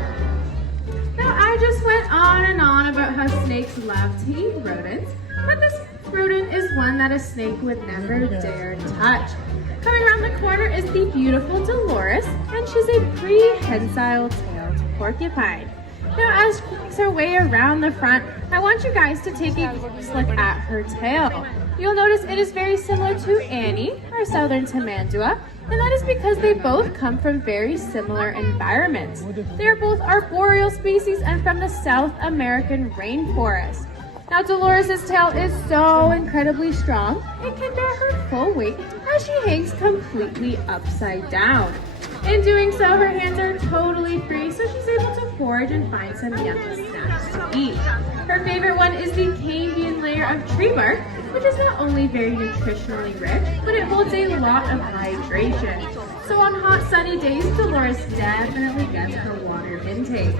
Now, I just went on and on about how snakes love to eat rodents, but this rodent is one that a snake would never dare touch. Coming around the corner is the beautiful Dolores, and she's a prehensile-tailed porcupine. Now, as she makes her way around the front, I want you guys to take a close look at her tail. You'll notice it is very similar to Annie, our southern tamandua, and that is because they both come from very similar environments. They are both arboreal species and from the South American rainforest. Now, Dolores' tail is so incredibly strong, it can bear her full weight as she hangs completely upside down. In doing so, her hands are totally free, so she's able to forage and find some yummy snacks to eat. Her favorite one is the Cambion layer of tree bark, which is not only very nutritionally rich, but it holds a lot of hydration. So on hot sunny days, Dolores definitely gets her water intake.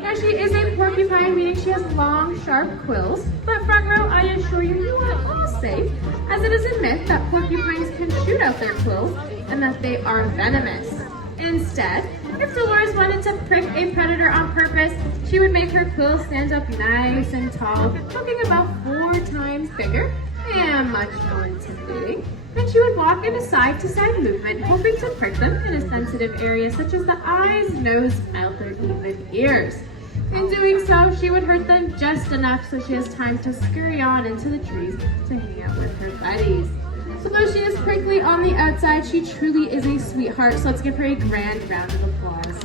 Now she is a porcupine, meaning she has long, sharp quills, but front row, I assure you, you are all safe, as it is a myth that porcupines can shoot out their quills and that they are venomous. Instead, if Dolores wanted to prick a predator on purpose, she would make her quills stand up nice and tall, looking about 4 times bigger and much more intimidating. Then she would walk in a side-to-side movement, hoping to prick them in a sensitive area such as the eyes, nose, mouth, or even ears. In doing so, she would hurt them just enough so she has time to scurry on into the trees to hang out with her buddies. So though she is prickly on the outside, she truly is a sweetheart, so let's give her a grand round of applause.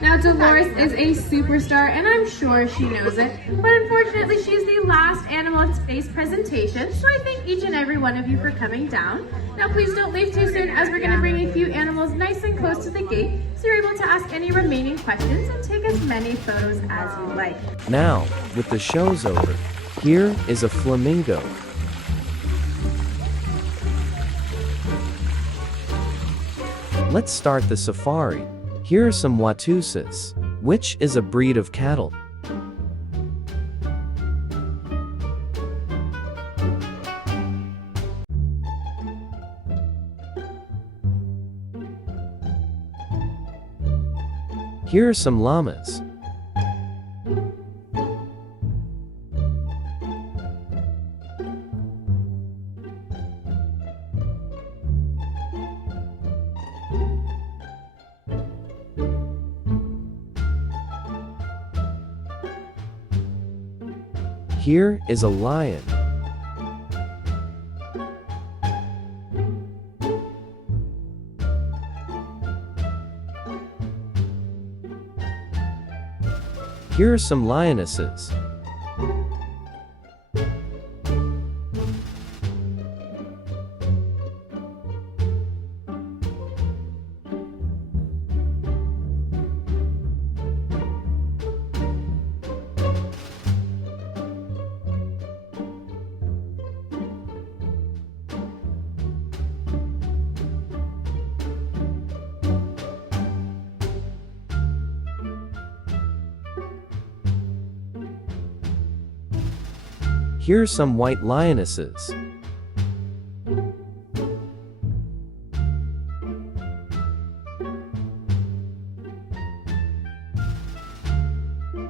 Now, Dolores is a superstar, and I'm sure she knows it, but unfortunately, she's the last animal at today's presentation, so I thank each and every one of you for coming down. Now, please don't leave too soon, as we're going to bring a few animals nice and close to the gate, so you're able to ask any remaining questions and take as many photos as you like. Now, with the show's over, here is a flamingo. Let's start the safari. Here are some Watusas, which is a breed of cattle. Here are some llamas. Here is a lion. Here are some lionesses. Here are some white lionesses.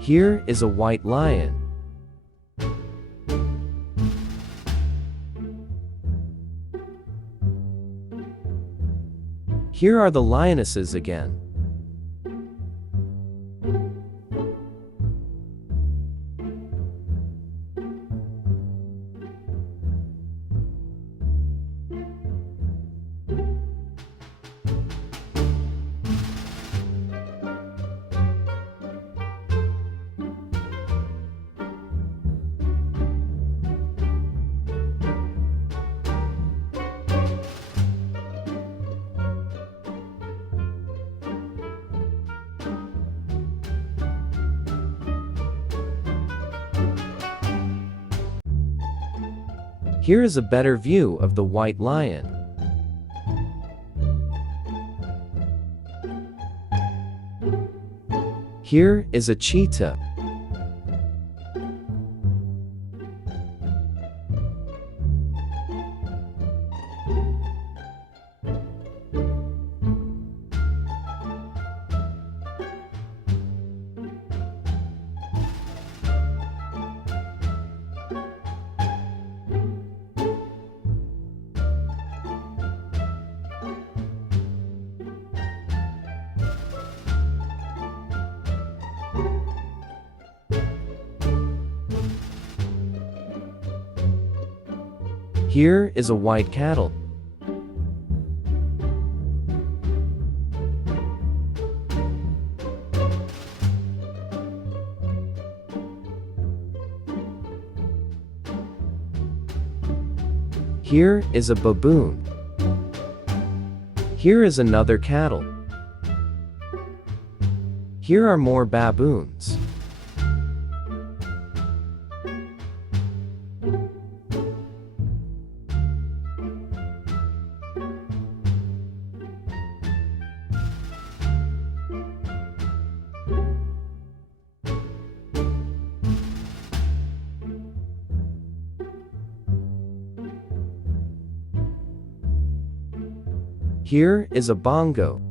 Here is a white lion. Here are the lionesses again. Here is a better view of the white lion. Here is a cheetah. Here is a white cattle. Here is a baboon. Here is another cattle. Here are more baboons. Here is a bongo.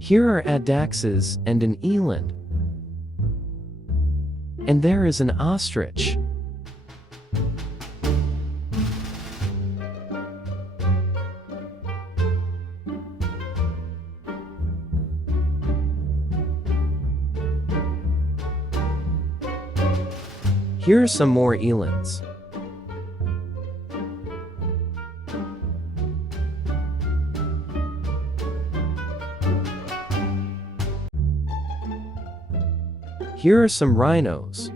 Here are addaxes and an eland. And there is an ostrich. Here are some more elands. Here are some rhinos.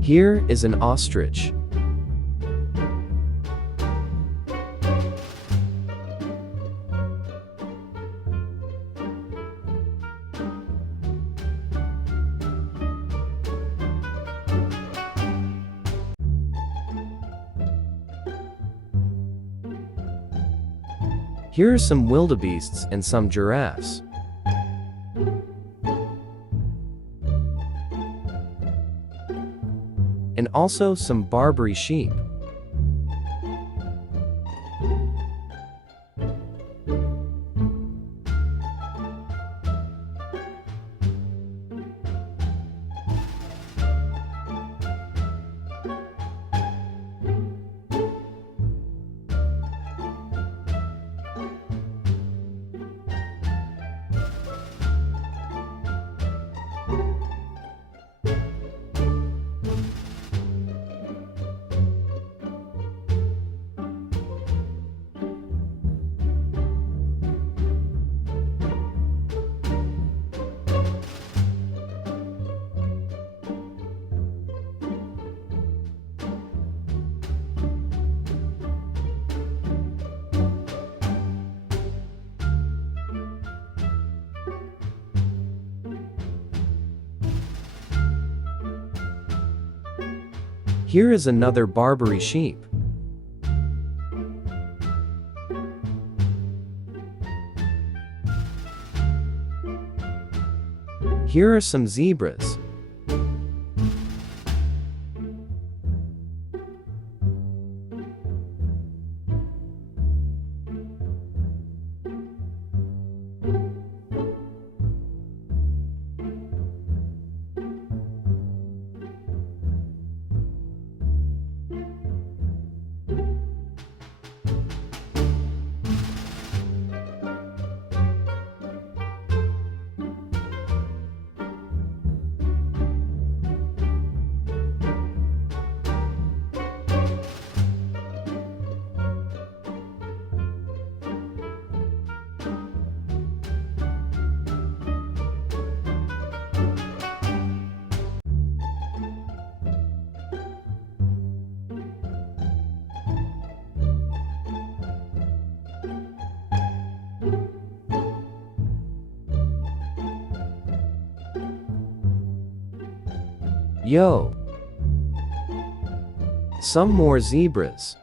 Here is an ostrich. Here are some wildebeests and some giraffes. And also some Barbary sheep. Here is another Barbary sheep. Here are some zebras. Yo! Some more zebras.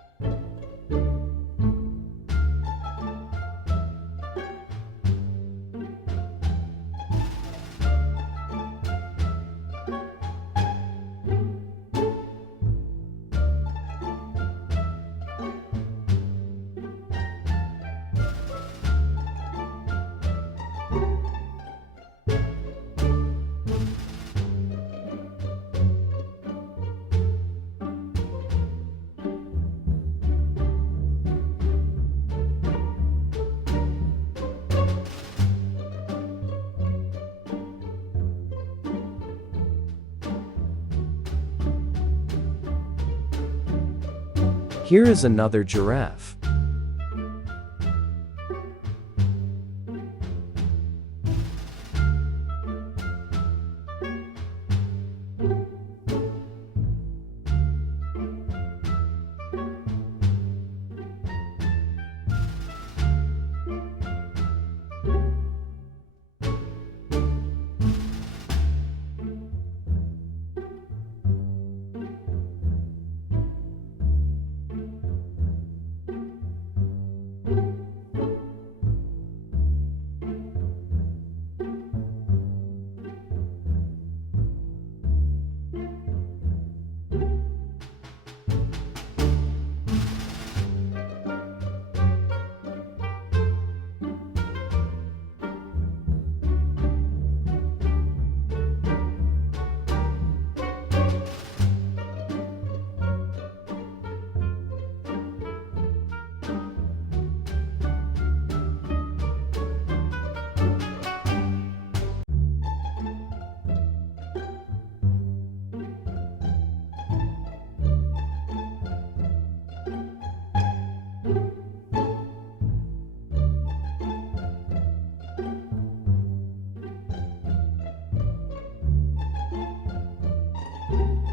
Here is another giraffe.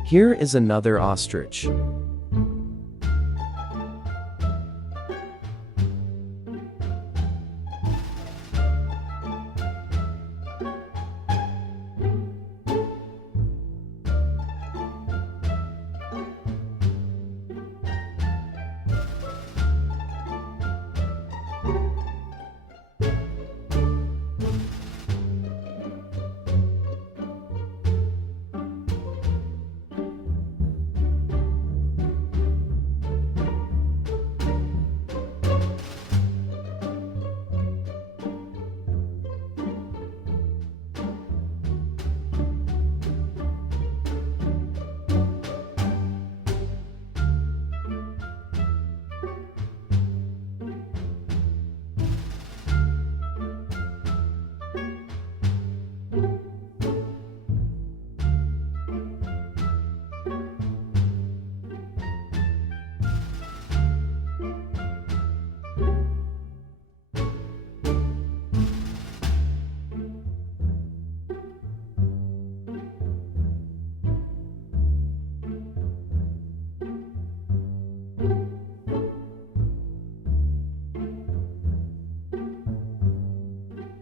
Here is another ostrich.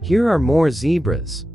Here are more zebras.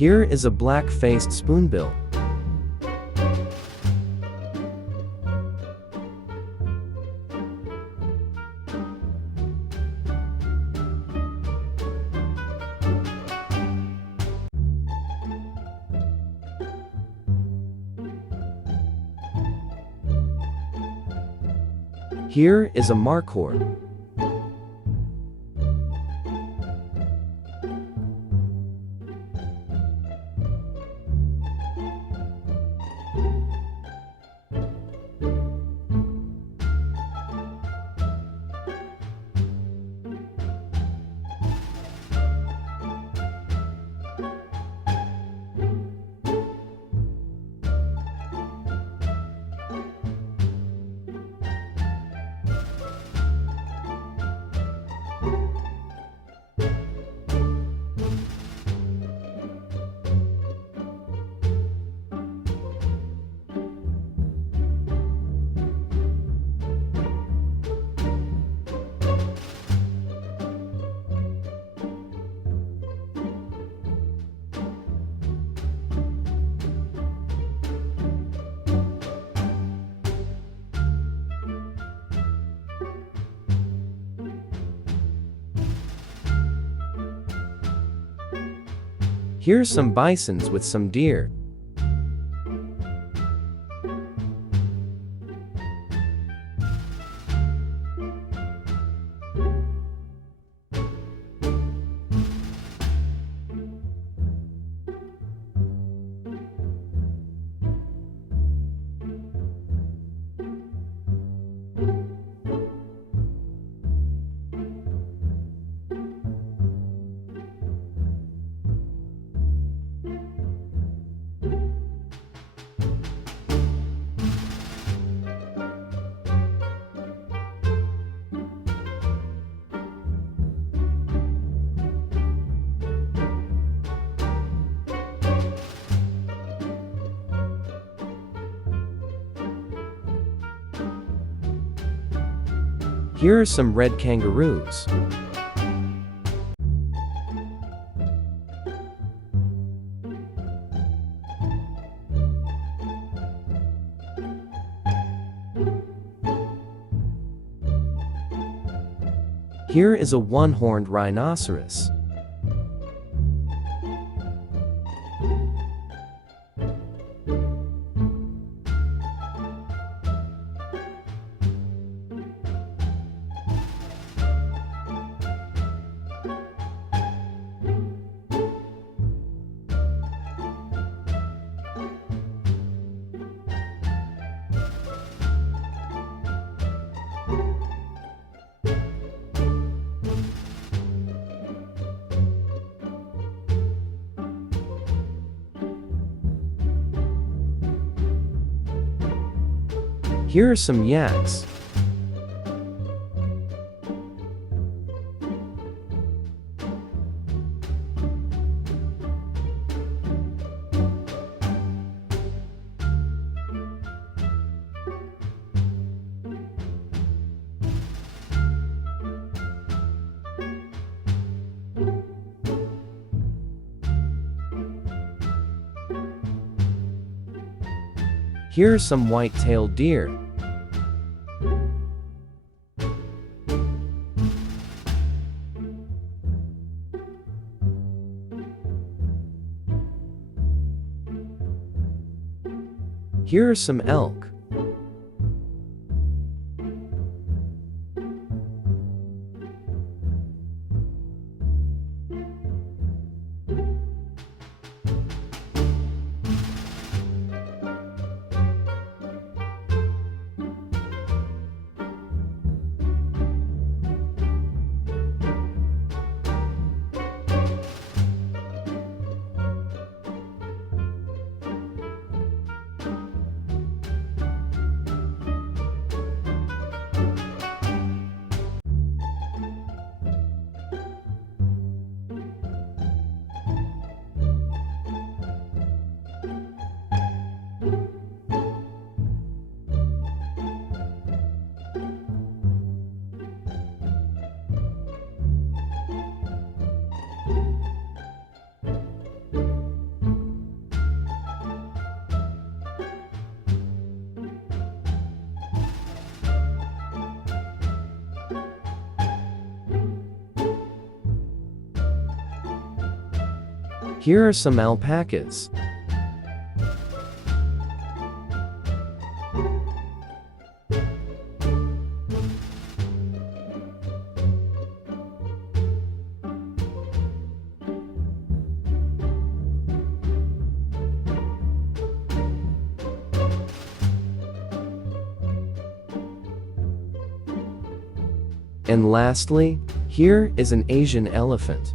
Here is a black-faced spoonbill. Here is a markhor. Here's some bisons with some deer. Here are some red kangaroos. Here is a one-horned rhinoceros. Here are some yaks. Here are some white-tailed deer. Here are some elk. Here are some alpacas. And lastly, here is an Asian elephant.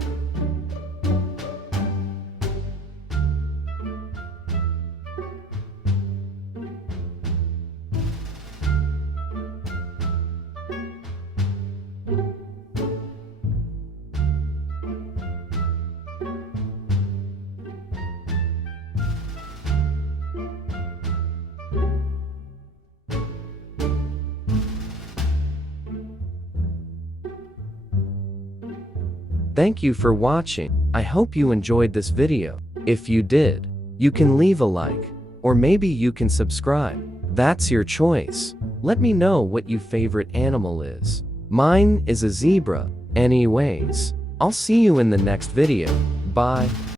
Thank you for watching. I hope you enjoyed this video. If you did, you can leave a like, or maybe you can subscribe. That's your choice. Let me know what your favorite animal is. Mine is a zebra. Anyways, I'll see you in the next video. Bye.